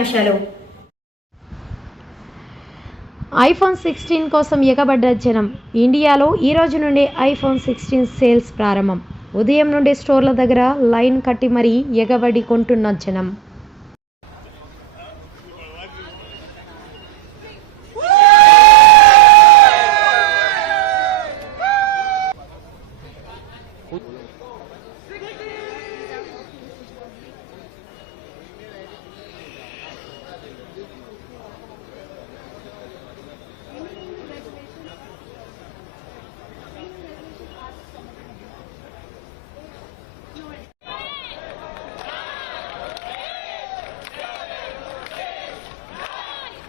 ముఖ్యాంశాలు. ఐఫోన్ 16 కోసం ఎగబడ్డ జనం. ఇండియాలో ఈ రోజు నుండి ఐఫోన్ 16 సేల్స్ ప్రారంభం. ఉదయం నుండి స్టోర్ల దగ్గర లైన్ కట్టి మరీ ఎగబడి కొంటున్న జనం.